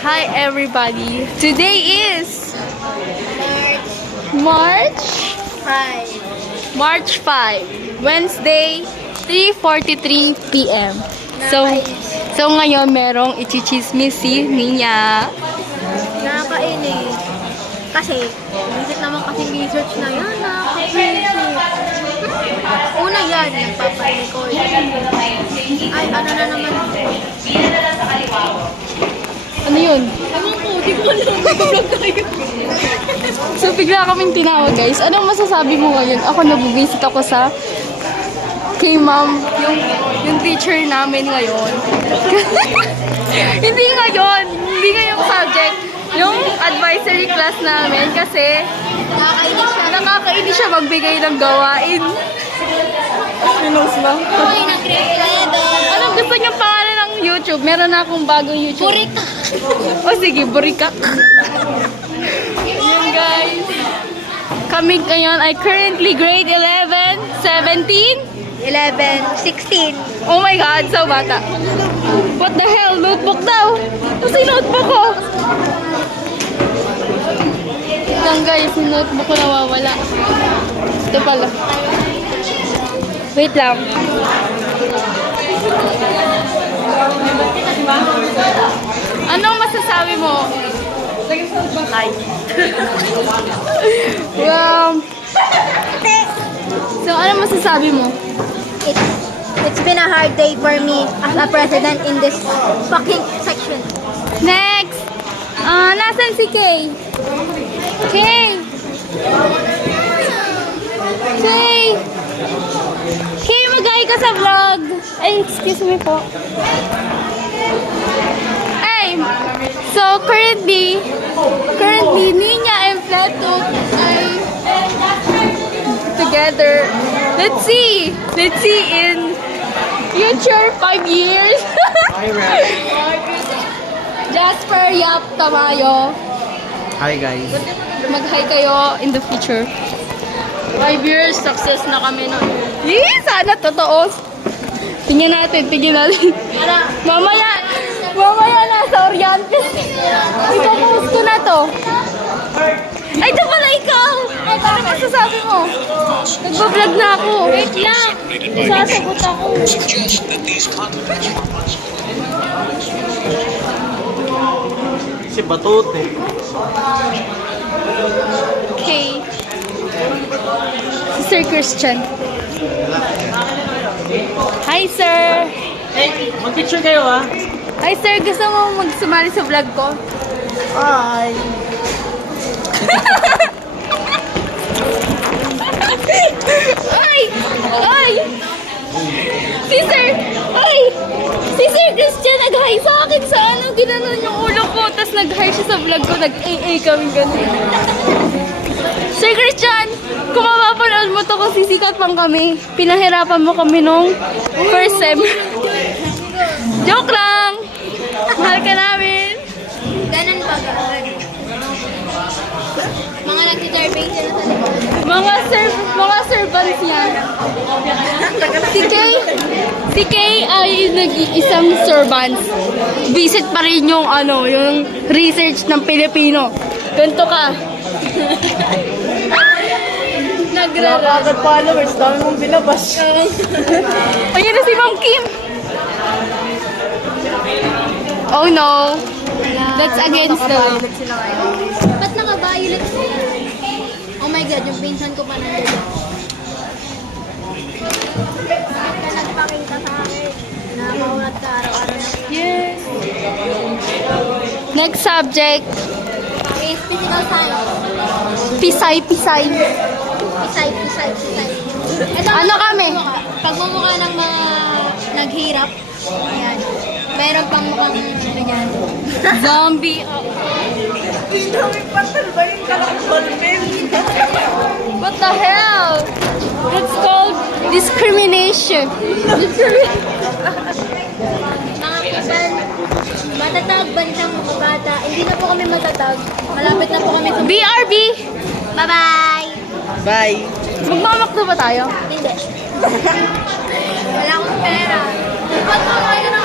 Hi everybody. Today is March 5, Wednesday, 3:43 p.m. So ngayon merong ichichismis si Ninya. Nakakainis. Kasi, visit naman kasi research na yan. Nakakainis. Una yan, nagpaparecord. Ay, ano na naman. Ano yun? Ewan ko, di ko alam. Nag-vlog tayo. So bigla kaming tinawag guys. Anong masasabi mo ngayon? Ako nabubisit ako sa kay ma'am, yung teacher namin ngayon. Hindi ngayong subject. Yung advisory class namin kasi nakakainis siya magbigay ng gawain. Pinos lang. Okay, nag-grade 11. Anong gusto niyong pangalan ng YouTube? Meron na akong bagong YouTube. Burika. O sige, Burika. Yun guys. Kami ngayon ay currently grade 11, 17, 11, 16. oh my God, so bata. What the hell? Notebook daw. Kasi notebook ko. Yan guys, yung notebook ko nawawala. Ito pala. Wait lang. Anong masasabi mo? Well, so anong masasabi mo? It's been a hard day for me as a president in this fucking section. Next! Nasaan si Kay? Kay! Kay! Kay, mag-hi ka sa vlog! Ay, excuse me po. Ay, so currently, Ninya and Fleto ay together. Let's see in future 5 years. Jasper Yap Tamayo. Hi guys. Mag-hi kayo in the future. 5 years, success na kami nun. Sana totoo. Tingnan natin. Mamaya nasa Oriental. Ipopost ko na to. Ay, ito pala ikaw! Ay, ano masasabi mo? Nagbablog na ako. Wait lang. Sasagot ako. Si Batote. Okay. Si Sir Christian. Hi, sir! Hey, mag-picture kayo ah. Hi, sir! Gusto mo magsumali sa vlog ko? Hi. Ay! Ay! Si Sir Christian nag-hi sa akin sa ano, ginanon yung ulo ko, tapos nag-hi siya sa vlog ko, nag-AA kami ganun. Sir Christian, kung mapapanood mo to kasi sikat pang kami, pinahirapan mo kami nung first sem. Joke lang! Mahal ka namin! Ganun ba? Mga nag-survey sila sa likod. Mga servants yan. Si Kay ay nag-iisang servants. Visit pa rin yung yung research ng Pilipino. Ganto ka. Nakakagad followers. Dami mong binabas. Ayun na si Ma'am Kim. Oh no. That's against the law. Ba't naka-violet sila? Oh my God, yung pinsan ko pa nandiyan. Nagpakita sa akin. Nakakaulat ka araw-araw na. Yes. Next subject. Is physical science. Pisay. Pisay. Ito, Ano kami? pagmumukha ng mga naghirap. Ayan. Meron pang mukhang ano yan. Zombie. What the hell? That's called discrimination. Mga pisan, matatag bansang mga bata. Hindi na po kami matatag. Malapit na po kami sa... BRB. Bye-bye! Bye. Magmamakdo ba tayo? Hindi. Wala akong pera. Ba't mo kayo na